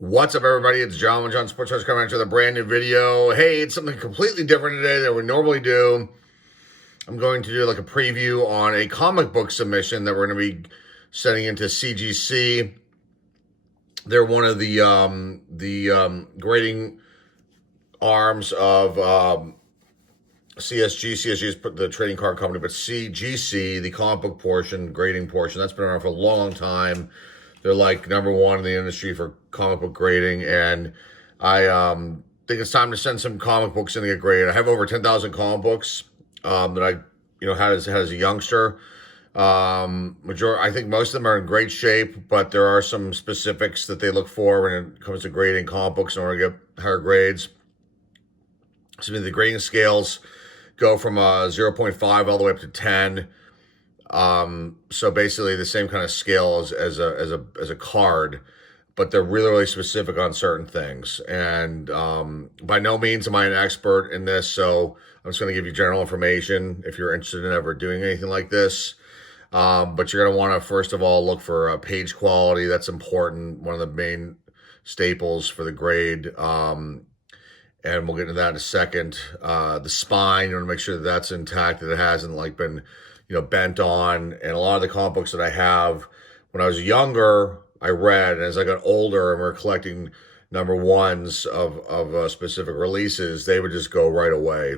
What's up, everybody? It's John with John Sports Host coming at you with a brand new video. Hey, it's something completely different today than we normally do. I'm going to do like a preview on a comic book submission that we're going to be sending into CGC. They're one of the grading arms of CSG. CSG is the trading card company, but CGC, the comic book portion, grading portion, that's been around for a long time. They're like number one in the industry for comic book grading, and I think it's time to send some comic books in to get graded. I have over 10,000 comic books that I had as a youngster. I think most of them are in great shape, but there are some specifics that they look for when it comes to grading comic books in order to get higher grades. So the grading scales go from 0.5 all the way up to 10. So basically the same kind of scale as a card, but they're really specific on certain things. And by no means am I an expert in this, so I'm just going to give you general information if you're interested in ever doing anything like this. But you're going to want to, first of all, look for page quality. That's important. One of the main staples for the grade. And we'll get into that in a second. The spine, you want to make sure that that's intact, that it hasn't been bent on. And a lot of the comic books that I have, when I was younger, I read, and as I got older and we're collecting number ones of specific releases, they would just go right away.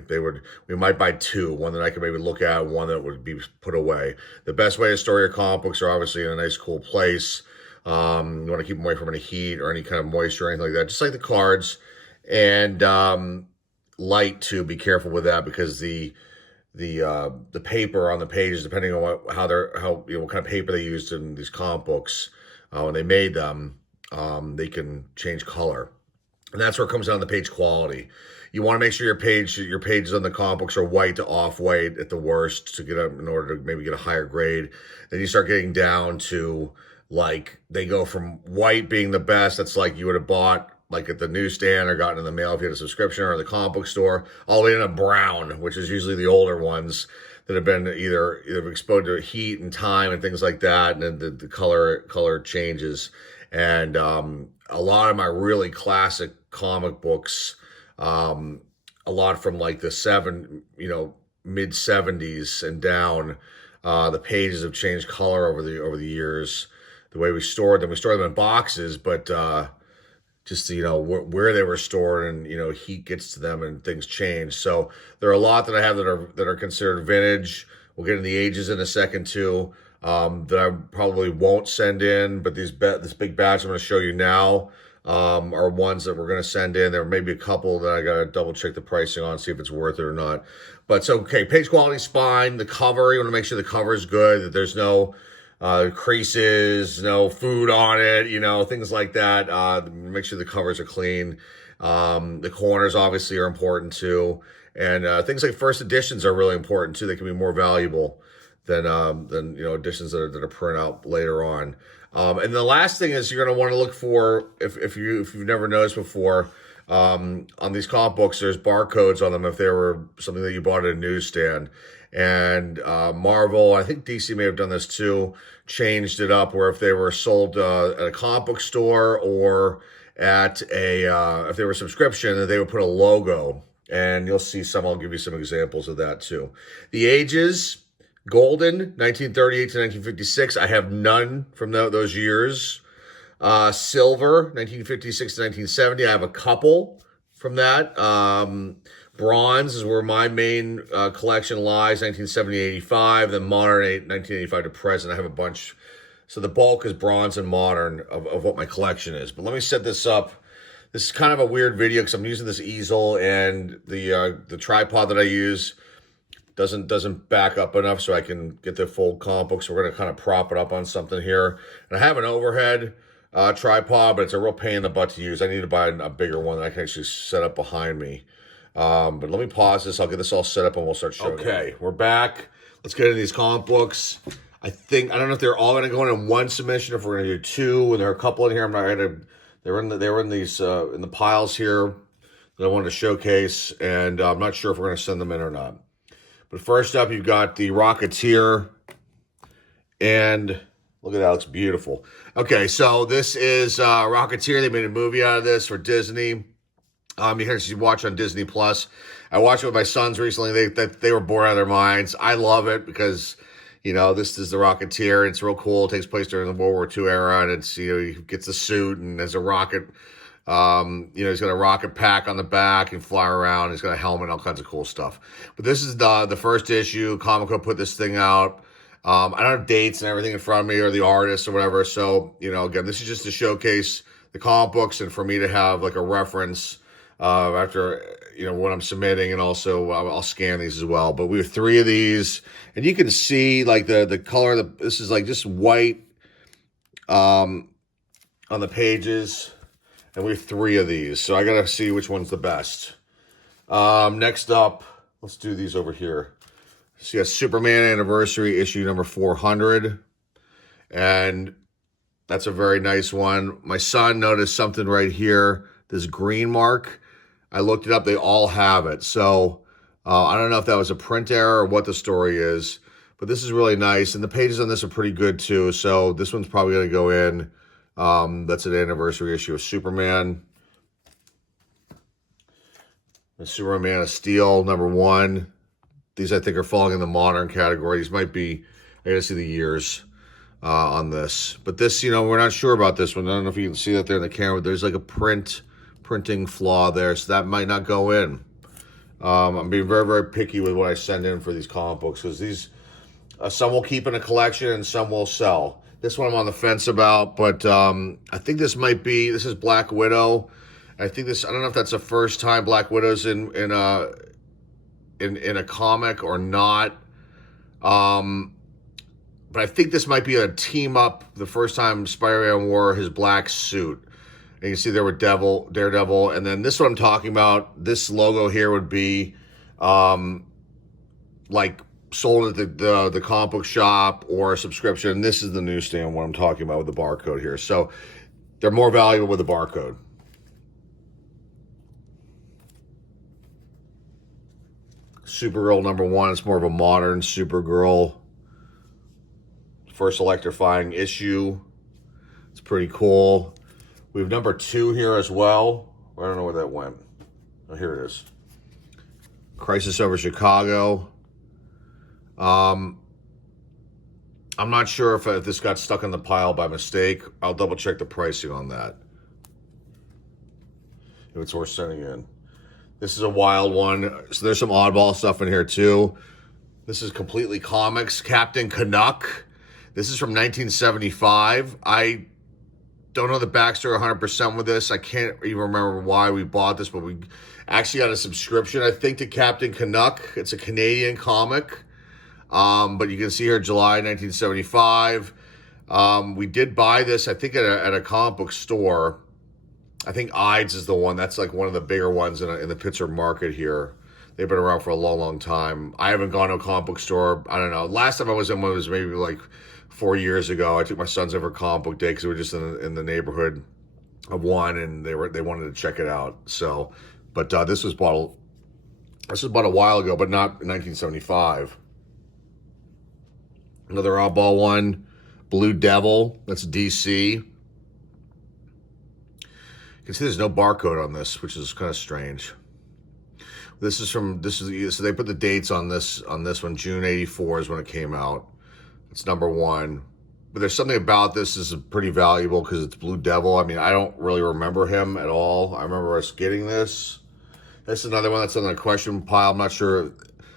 We might buy two, one that I could maybe look at, one that would be put away. The best way to store your comic books are obviously in a nice, cool place. You want to keep them away from any heat or any kind of moisture or anything like that, just like the cards. And light too, be careful with that, because the paper on the pages, depending on what kind of paper they used in these comic books when they made them, they can change color, and that's where it comes down to page quality. You want to make sure your pages on the comic books are white to off-white at the worst in order to maybe get a higher grade. Then you start getting down to they go from white being the best, that's like you would have bought at the newsstand or gotten in the mail if you had a subscription, or the comic book store, all the way to brown, which is usually the older ones that have been either exposed to heat and time and things like that, and then the color changes. And a lot of my really classic comic books, a lot from the mid 70s and down, the pages have changed color over the years. The way we stored them in boxes, but just where they were stored, and heat gets to them and things change. So there are a lot that I have that are considered vintage. We'll get into the ages in a second too, that I probably won't send in, but this big batch I'm going to show you now are ones that we're going to send in. There may be a couple that I got to double check the pricing on, see if it's worth it or not. But so, okay, page quality, spine, the cover, you want to make sure the cover is good, that there's no creases, no food on it, things like that. Make sure the covers are clean. The corners obviously are important too. And things like first editions are really important too. They can be more valuable than editions that are printed out later on. And the last thing is, you're going to want to look for, if you've never noticed before, on these comic books, there's barcodes on them if they were something that you bought at a newsstand. And Marvel, I think DC may have done this too, changed it up where if they were sold at a comic book store or at if they were a subscription, that they would put a logo. And you'll see I'll give you some examples of that too. The ages, golden, 1938 to 1956. I have none from those years. Silver, 1956 to 1970. I have a couple from that. Bronze is where my main collection lies, 1970-85. Then modern, 1985 to present. I have a bunch. So the bulk is bronze and modern of what my collection is. But let me set this up. This is kind of a weird video because I'm using this easel, and the tripod that I use doesn't back up enough so I can get the full comic book. So we're going to kind of prop it up on something here. And I have an overhead tripod, but it's a real pain in the butt to use. I need to buy a bigger one that I can actually set up behind me. But let me pause this. I'll get this all set up and we'll start showing. Okay, we're back. Let's get into these comic books. I don't know if they're all going to go in one submission, if we're going to do two, and there are a couple in here. I'm not going to. They were in these in the piles here that I wanted to showcase, and I'm not sure if we're going to send them in or not. But first up, you've got the Rocketeer and Look at that, looks beautiful. Okay, so this is Rocketeer. They made a movie out of this for Disney. You can watch on Disney Plus. I watched it with my sons recently. They were bored out of their minds. I love it because, this is the Rocketeer. It's real cool. It takes place during the World War II era, and it's, he gets the suit and there's a rocket. He's got a rocket pack on the back and fly around. He's got a helmet, all kinds of cool stuff. But this is the first issue. Comico put this thing out. I don't have dates and everything in front of me or the artist or whatever. So, again, this is just to showcase the comic books and for me to have like a reference after, what I'm submitting. And also I'll scan these as well. But we have 3 of these and you can see like the color. This is like just white on the pages. And we have 3 of these. So I got to see which one's the best. Next up, let's do these over here. So you got Superman Anniversary issue number 400. And that's a very nice one. My son noticed something right here. This green mark. I looked it up. They all have it. So I don't know if that was a print error or what the story is. But this is really nice. And the pages on this are pretty good too. So this one's probably going to go in. That's an anniversary issue of Superman. The Superman Man of Steel number 1. These, I think, are falling in the modern category. These might be, I gotta see the years on this. But this, we're not sure about this one. I don't know if you can see that there in the camera. There's like a printing flaw there, so that might not go in. I'm being very, very picky with what I send in for these comic books because these, some will keep in a collection and some will sell. This one I'm on the fence about, but I think this is Black Widow. I think I don't know if that's the first time Black Widow's in a comic or not. But I think this might be a team up the first time Spider-Man wore his black suit. And you can see there with Daredevil. And then this one I'm talking about, this logo here would be like sold at the comic book shop or a subscription. This is the newsstand, what I'm talking about with the barcode here. So they're more valuable with the barcode. Supergirl number 1. It's more of a modern Supergirl. First electrifying issue. It's pretty cool. We have number 2 here as well. I don't know where that went. Oh, here it is. Crisis Over Chicago. I'm not sure if this got stuck in the pile by mistake. I'll double check the pricing on that. If it's worth sending in. This is a wild one. So there's some oddball stuff in here too. This is completely comics. Captain Canuck. This is from 1975. I don't know the backstory 100% with this. I can't even remember why we bought this, but we actually got a subscription, I think, to Captain Canuck. It's a Canadian comic. But you can see here July 1975. We did buy this, I think, at a comic book store. I think Ides is the one. That's like one of the bigger ones in the Pittsburgh market here. They've been around for a long, long time. I haven't gone to a comic book store. I don't know. Last time I was in one was maybe like 4 years ago. I took my sons over comic book day because we were just in the neighborhood of one, and they wanted to check it out. So, but this was bought a while ago, but not in 1975. Another oddball one, Blue Devil. That's DC. You can see there's no barcode on this, which is kind of strange. So they put the dates on this one. June 84 is when it came out. It's number 1. But there's something about this is pretty valuable because it's Blue Devil. I mean, I don't really remember him at all. I remember us getting this. This is another one that's on the question pile. I'm not sure. I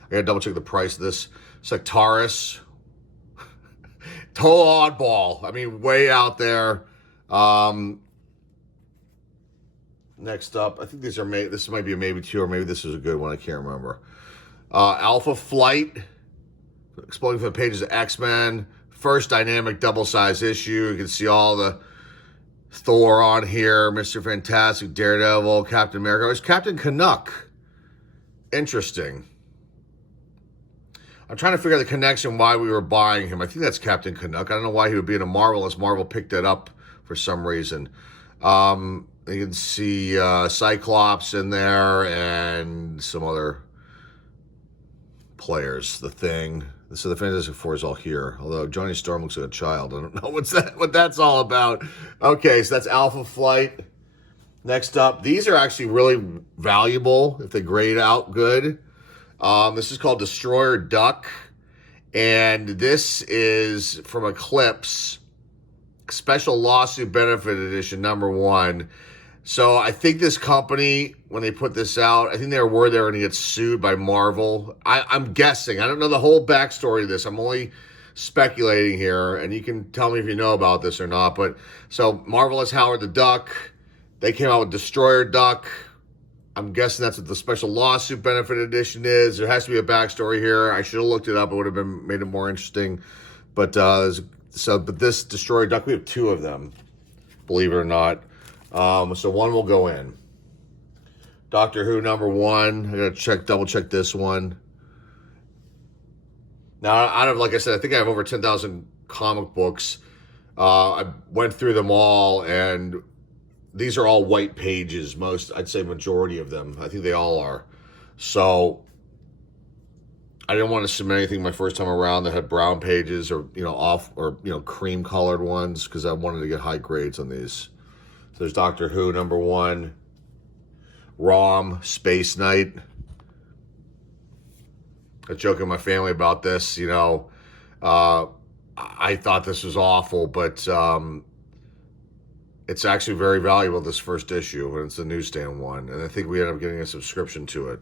gotta double check the price of this. Sectaris. Total oddball. I mean, way out there. Next up, I think these are this might be a maybe 2, or maybe this is a good one. I can't remember. Alpha Flight, exploding from the pages of X-Men. First dynamic double-size issue. You can see all the Thor on here, Mr. Fantastic, Daredevil, Captain America. It's Captain Canuck. Interesting. I'm trying to figure out the connection why we were buying him. I think that's Captain Canuck. I don't know why he would be in a Marvel unless Marvel picked it up for some reason. You can see Cyclops in there and some other players. The Thing. So the Fantastic Four is all here. Although Johnny Storm looks like a child. I don't know what that's all about. Okay, so that's Alpha Flight. Next up, these are actually really valuable if they grade out good. This is called Destroyer Duck. And this is from Eclipse. Special Lawsuit Benefit Edition, #1. So I think this company, when they put this out, I think they were worried they were going to get sued by Marvel. I'm guessing. I don't know the whole backstory of this. I'm only speculating here, and you can tell me if you know about this or not. But so Marvel has Howard the Duck. They came out with Destroyer Duck. I'm guessing that's what the Special Lawsuit Benefit Edition is. There has to be a backstory here. I should have looked it up. It would have made it more interesting. But but this Destroyer Duck, we have 2 of them, believe it or not. So one will go in. Doctor Who #1. I gotta double check this one. Now, out of, like I said, I think I have over 10,000 comic books. I went through them all, and these are all white pages. I'd say majority of them. I think they all are. So I didn't want to submit anything my first time around that had brown pages or cream colored ones, because I wanted to get high grades on these. So there's Doctor Who #1, ROM, Space Knight. I was joking with my family about this, I thought this was awful, but it's actually very valuable, this first issue, and it's the newsstand one. And I think we ended up getting a subscription to it.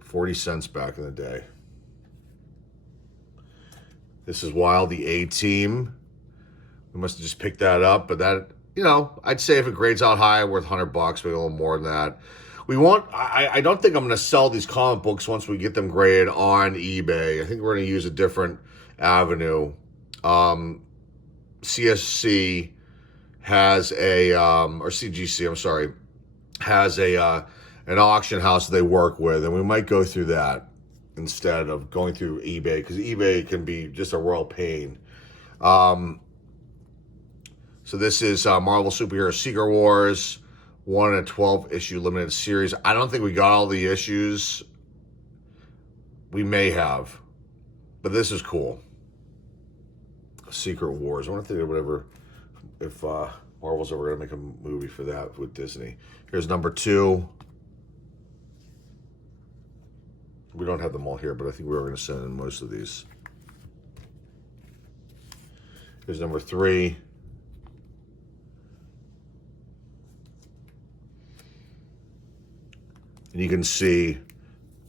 40 cents back in the day. This is Wild, the A-Team. We must have just picked that up, but that, I'd say if it grades out high, worth $100, maybe a little more than that. I don't think I'm going to sell these comic books once we get them graded on eBay. I think we're going to use a different avenue. CSC has or CGC, I'm sorry, has an auction house that they work with, and we might go through that instead of going through eBay, because eBay can be just a royal pain. So this is Marvel Superhero Secret Wars, 1 in a 12-issue limited series. I don't think we got all the issues. We may have, but this is cool. Secret Wars. I wonder if they would if Marvel's ever going to make a movie for that with Disney. Here's #2. We don't have them all here, but I think we were going to send in most of these. Here's #3. And you can see,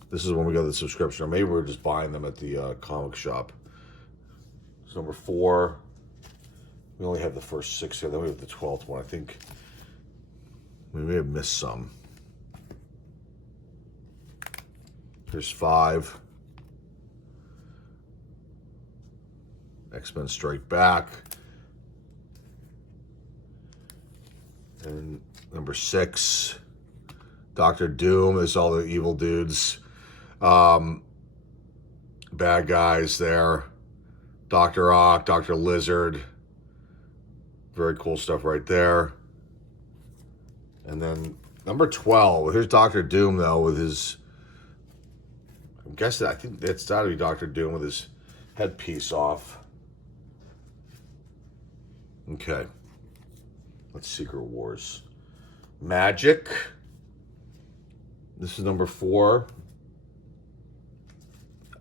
this is when we got the subscription, or maybe we're just buying them at the comic shop. So #4. We only have the first 6 here. Then we have the 12th one. I think we may have missed some. Here's 5. X-Men Strike Back. And #6. Doctor Doom. There's all the evil dudes. Bad guys there. Dr. Ock, Dr. Lizard. Very cool stuff right there. And then #12. Here's Dr. Doom, though, with his... I'm guessing, I think it's got to be Dr. Doom with his headpiece off. Okay. Let's Secret Wars. Magic. This is #4.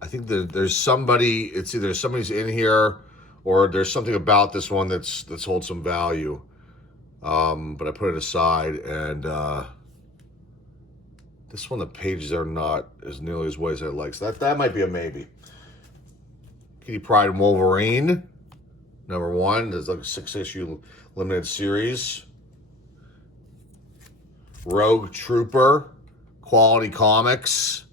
I think that there's somebody, it's either somebody's in here or there's something about this one that's holds some value. But I put it aside, and this one, the pages are not as nearly as white as I'd like. So that might be a maybe. Kitty Pryde and Wolverine, #1. There's like a 6-issue limited series. Rogue Trooper, Quality Comics.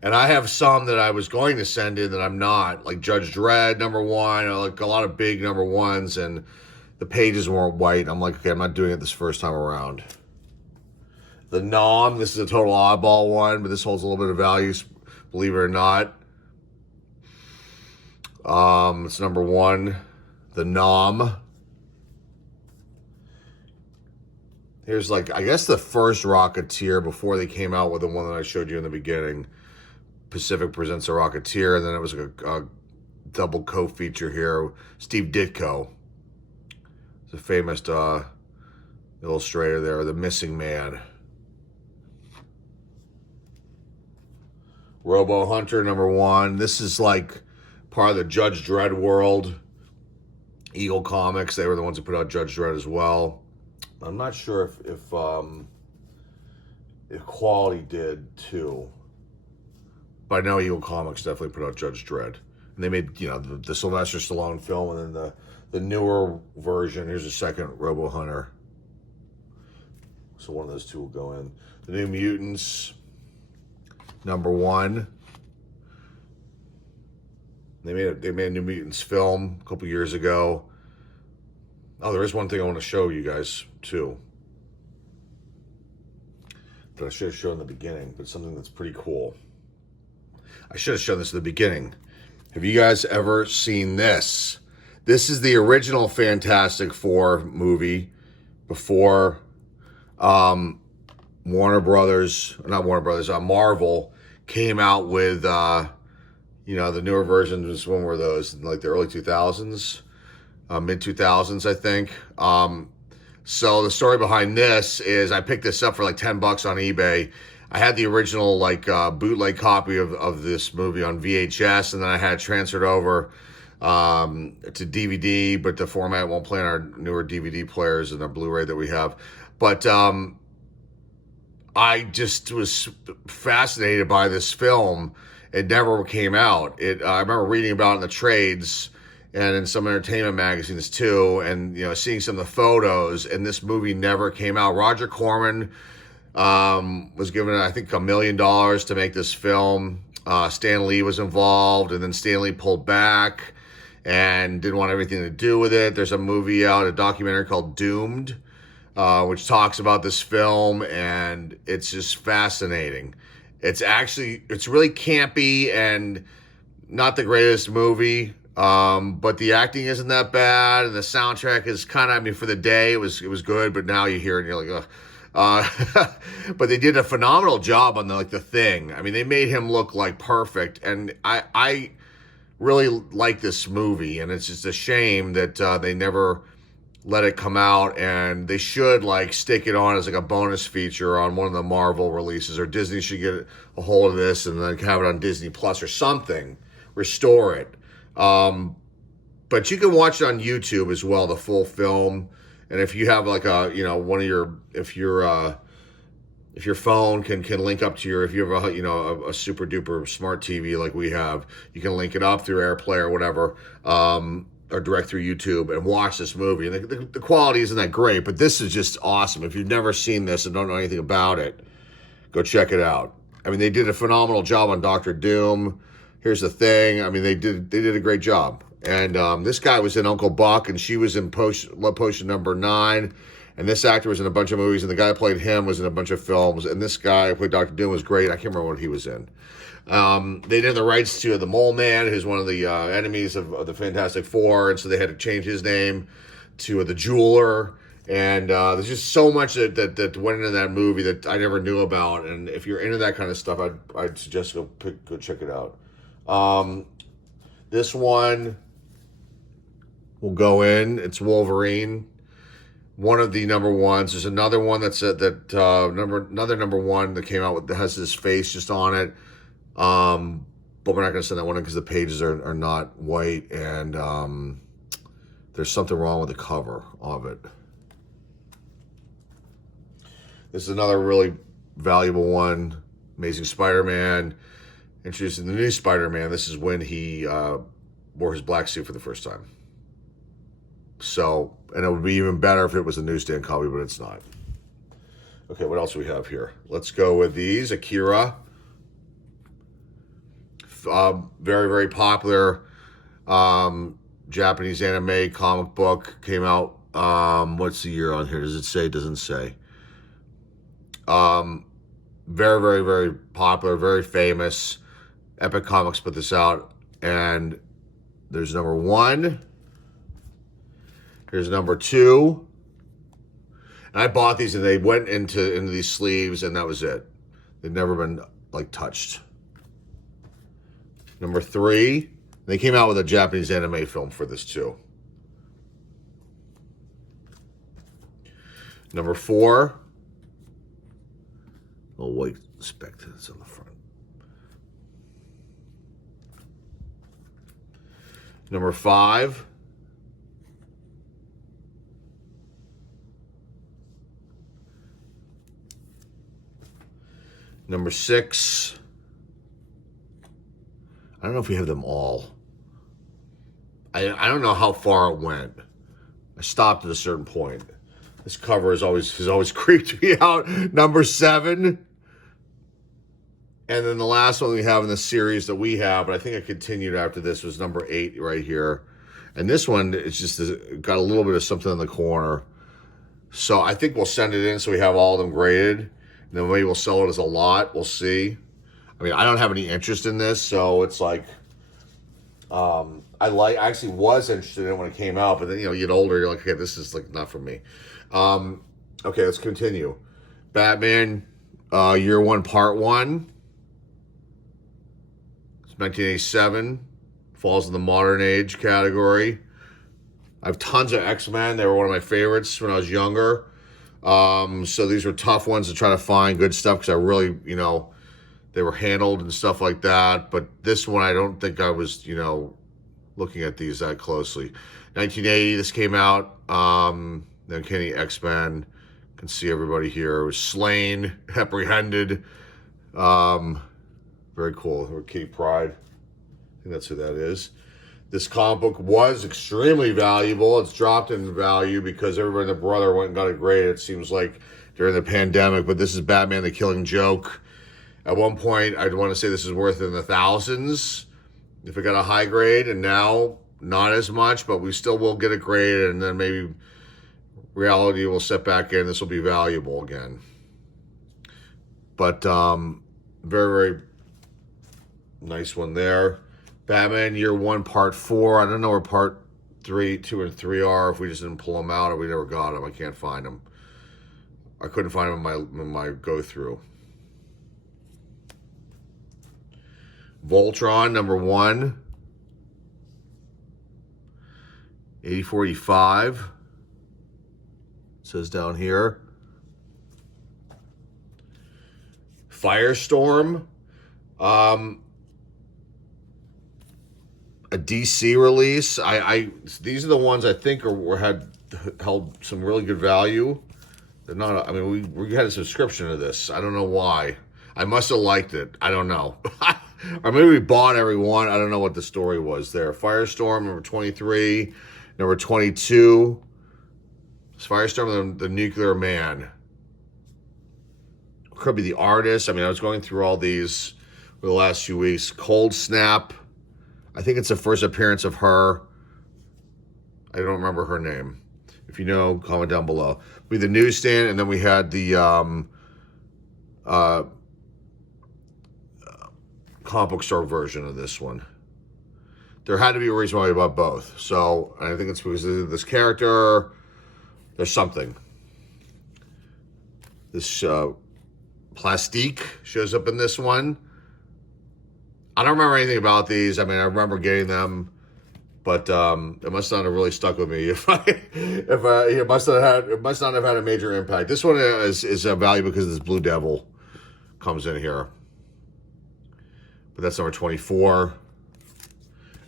And I have some that I was going to send in that I'm not, like Judge Dredd, #1, like a lot of big #1s, and the pages weren't white. I'm like, okay, I'm not doing it this first time around. The Nom, this is a total oddball one, but this holds a little bit of value, believe it or not. It's #1, The Nom. Here's like, I guess the first Rocketeer before they came out with the one that I showed you in the beginning. Pacific Presents a Rocketeer, and then it was a double co-feature here. Steve Ditko, the famous illustrator there, The Missing Man. Robo Hunter #1. This is like part of the Judge Dredd world. Eagle Comics, they were the ones who put out Judge Dredd as well. I'm not sure if Quality did too, but I know Eagle Comics definitely put out Judge Dredd, and they made, you know, the Sylvester Stallone film, and then the newer version. Here's a second Robo Hunter. So one of those two will go in. The New Mutants #1. They made a New Mutants film a couple years ago. Oh, there is one thing I want to show you guys too that I should have shown in the beginning, but something that's pretty cool. I should have shown this in the beginning. Have you guys ever seen this? This is the original Fantastic Four movie before Marvel came out with, you know, the newer versions. When were those? In like the early 2000s, mid 2000s, I think. So the story behind this is I picked this up for like $10 on eBay. I had the original like bootleg copy of this movie on VHS, and then I had it transferred over to DVD, but the format won't play on our newer DVD players and the Blu-ray that we have. But I just was fascinated by this film. It never came out. I remember reading about it in the trades and in some entertainment magazines too, and you know, seeing some of the photos. And this movie never came out. Roger Corman was given, I think, $1 million to make this film. Stan Lee was involved, and then Stan Lee pulled back and didn't want everything to do with it. There's a movie out, a documentary called Doomed, which talks about this film, and it's just fascinating. It's really campy and not the greatest movie, but the acting isn't that bad, and the soundtrack is kind of, I mean, for the day, it was good, but now you hear it and you're like, ugh. But they did a phenomenal job on the Thing. I mean, they made him look like perfect, and I really like this movie, and it's just a shame that they never let it come out, and they should like stick it on as like a bonus feature on one of the Marvel releases, or Disney should get a hold of this and then have it on Disney Plus or something, restore it. But you can watch it on YouTube as well, the full film. And if you have like a, you know, one of your, if your phone can link up to your, if you have a, you know, a super duper smart TV like we have, you can link it up through AirPlay or whatever, or direct through YouTube and watch this movie. And the quality isn't that great, but this is just awesome. If you've never seen this and don't know anything about it, go check it out. I mean, they did a phenomenal job on Doctor Doom. Here's the Thing. I mean, they did a great job. And this guy was in Uncle Buck, and she was in Love Potion #9. And this actor was in a bunch of movies, and the guy who played him was in a bunch of films. And this guy who played Dr. Doom was great. I can't remember what he was in. They did the rights to the Mole Man, who's one of the enemies of the Fantastic Four, and so they had to change his name to the Jeweler. And there's just so much that went into that movie that I never knew about. And if you're into that kind of stuff, I'd suggest go check it out. This one will go in. It's Wolverine, one of the #1s. There's another one that's another #1 that came out with that has his face just on it. But we're not going to send that one in because the pages are not white, and there's something wrong with the cover of it. This is another really valuable one. Amazing Spider-Man. Introducing the new Spider-Man. This is when he wore his black suit for the first time. So, and it would be even better if it was a newsstand copy, but it's not. Okay, what else do we have here? Let's go with these. Akira. Very, very popular Japanese anime comic book. Came out, what's the year on here? Does it say? It doesn't say. Very, very, very popular, very famous. Epic Comics put this out, and there's #1. Here's #2. And I bought these and they went into these sleeves and that was it. They've never been like touched. Number 3, they came out with a Japanese anime film for this too. Number 4, a white speck that's on the front. Number 5, number 6. I don't know if we have them all. I don't know how far it went. I stopped at a certain point. This cover has always creeped me out. Number 7. And then the last one we have in the series that we have, but I think I continued after this, was number 8 right here. And this one, it's just got a little bit of something in the corner. So I think we'll send it in so we have all of them graded. And then maybe we'll sell it as a lot. We'll see. I mean, I don't have any interest in this, so it's like, I actually was interested in it when it came out, but then, you get older, you're like, okay, this is like not for me. Okay, let's continue. Batman, Year One, Part 1. It's 1987. Falls in the modern age category. I have tons of X-Men. They were one of my favorites when I was younger. So these were tough ones to try to find good stuff because I really, they were handled and stuff like that. But this one, I don't think I was, looking at these that closely. 1980, this came out. Then Kenny X-Men. You can see everybody here. It was slain, apprehended. Very cool. Or Kitty Pryde. I think that's who that is. This comic book was extremely valuable. It's dropped in value because everybody and their brother went and got it graded, it seems like, during the pandemic. But this is Batman the Killing Joke. At one point, I'd want to say this is worth in the thousands if it got a high grade, and now not as much, but we still will get it graded, and then maybe reality will set back in. This will be valuable again. But very, very nice one there. Batman Year One, Part 4. I don't know where Part 3, 2, and 3 are. If we just didn't pull them out or we never got them, I can't find them. I couldn't find them in my go-through. Voltron, number 1. 84-85. It says down here. Firestorm. A DC release. These are the ones I think had held some really good value. They're not. I mean, we had a subscription to this. I don't know why. I must have liked it. I don't know. Or maybe we bought every one. I don't know what the story was there. Firestorm, number 23. Number 22. It's Firestorm, the Nuclear Man. Could be the artist. I mean, I was going through all these for the last few weeks. Cold Snap. I think it's the first appearance of her. I don't remember her name. If you know, comment down below. We had the newsstand, and then we had the comic book store version of this one. There had to be a reason why we bought both. So I think it's because of this character. There's something. This Plastique shows up in this one. I don't remember anything about these. I mean, I remember getting them, but it must not have really stuck with me. It must not have had a major impact. This one is valuable because this Blue Devil comes in here. But that's number 24.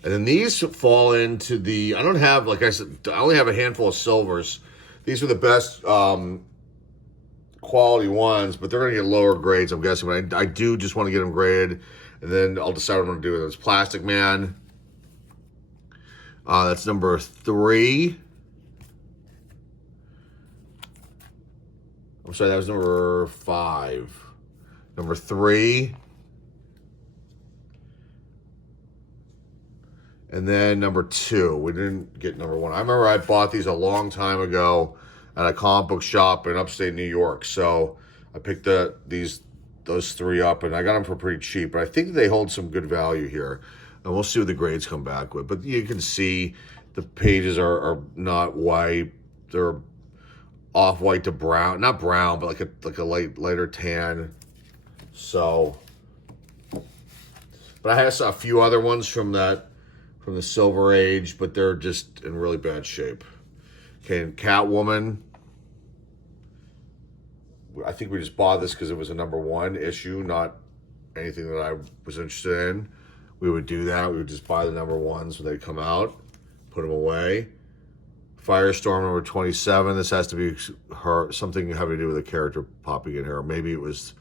And then these fall into the, I don't have, like I said, I only have a handful of silvers. These are the best quality ones, but they're going to get lower grades, I'm guessing. But I do just want to get them graded, and then I'll decide what I'm going to do with them. It's Plastic Man. That's number 3. I'm sorry, that was number 5. Number 3. And then number 2. We didn't get number 1. I remember I bought these a long time ago at a comic book shop in upstate New York. So I picked those 3 up, and I got them for pretty cheap. But I think they hold some good value here. And we'll see what the grades come back with. But you can see the pages are not white. They're off-white to brown, not brown, but like a lighter tan. So, but I have a few other ones from the Silver Age, but they're just in really bad shape. Okay, and Catwoman. I think we just bought this because it was a #1 issue, not anything that I was interested in. We would do that. We would just buy the #1s when they come out, put them away. Firestorm #27. This has to be something having to do with a character popping in here. Or maybe it was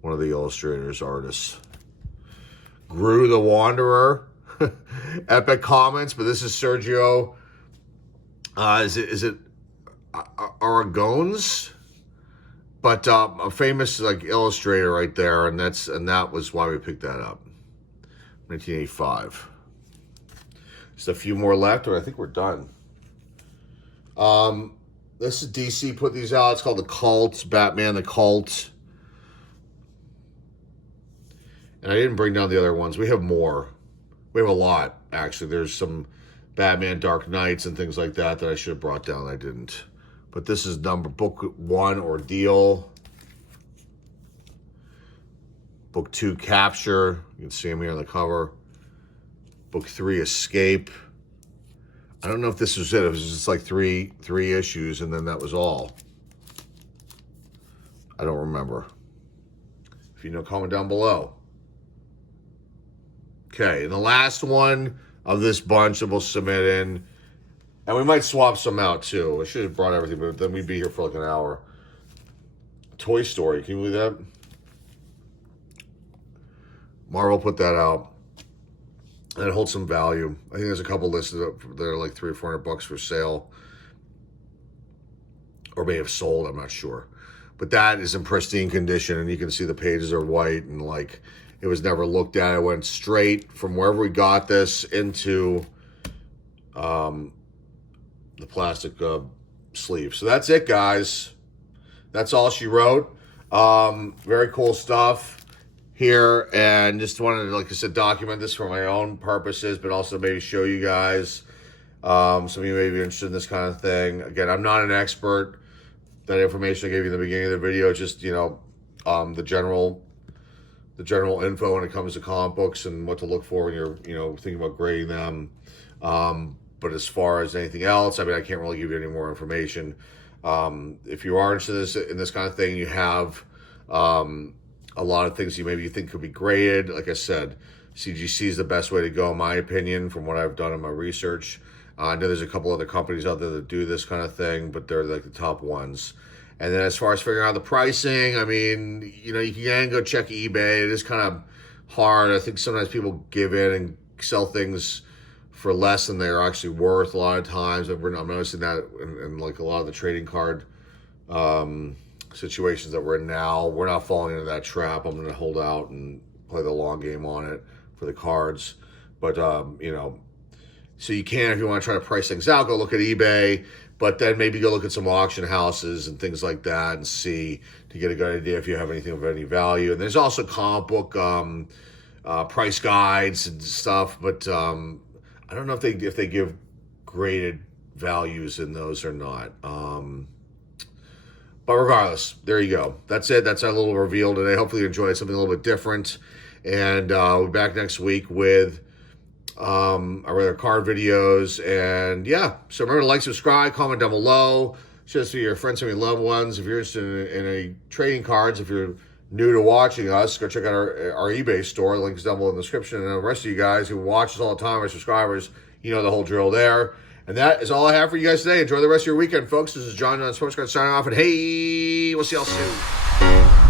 one of the illustrators, artists. Gru the Wanderer. Epic comments, but this is Sergio. Is it Aragones? But a famous illustrator right there, and that was why we picked that up. 1985. Just a few more left, or I think we're done. This is DC put these out. It's called The Cult, Batman The Cult. And I didn't bring down the other ones. We have more. We have a lot, actually. There's some Batman Dark Knights and things like that I should have brought down. I didn't. But this is book 1, Ordeal. Book 2, Capture. You can see him here on the cover. Book 3, Escape. I don't know if this was it. It was just like three issues, and then that was all. I don't remember. If you know, comment down below. Okay, and the last one of this bunch that we'll submit in, and we might swap some out too. I should have brought everything, but then we'd be here for like an hour. Toy Story, can you believe that? Marvel put that out. And it holds some value. I think there's a couple listed up that are like $300 or $400 for sale. Or may have sold, I'm not sure. But that is in pristine condition, and you can see the pages are white, and like it was never looked at. It went straight from wherever we got this into the plastic sleeve. So that's it, guys. That's all she wrote. Very cool stuff here, and just wanted to, like I said, document this for my own purposes, but also maybe show you guys. Some of you may be interested in this kind of thing. Again, I'm not an expert. That information I gave you in the beginning of the video, just, you know, the general info when it comes to comic books and what to look for when you're, you know, thinking about grading them. But as far as anything else, I mean, I can't really give you any more information. If you are interested in this kind of thing, you have a lot of things you think could be graded. Like I said, CGC is the best way to go, in my opinion, from what I've done in my research. I know there's a couple other companies out there that do this kind of thing, but they're like the top ones. And then as far as figuring out the pricing, I mean, you know, you can go check eBay. It is kind of hard. I think sometimes people give in and sell things for less than they're actually worth a lot of times. I'm noticing that in like a lot of the trading card situations that we're in now. We're not falling into that trap. I'm going to hold out and play the long game on it for the cards. But, you know, so you can, if you want to try to price things out, go look at eBay, but then maybe go look at some auction houses and things like that and see, to get a good idea if you have anything of any value. And there's also comic book price guides and stuff, but I don't know if they give graded values in those or not. But regardless, there you go. That's it. That's our little reveal today. Hopefully you enjoyed something a little bit different. And we'll be back next week with our other card videos. And yeah, so remember to like, subscribe, comment down below. Share this to your friends and your loved ones. If you're interested in any trading cards, if you're new to watching us, go check out our eBay store. The link's down below in the description. And the rest of you guys who watch us all the time, our subscribers, you know the whole drill there. And that is all I have for you guys today. Enjoy the rest of your weekend, folks. This is John Sports Card signing off. And hey, we'll see y'all soon.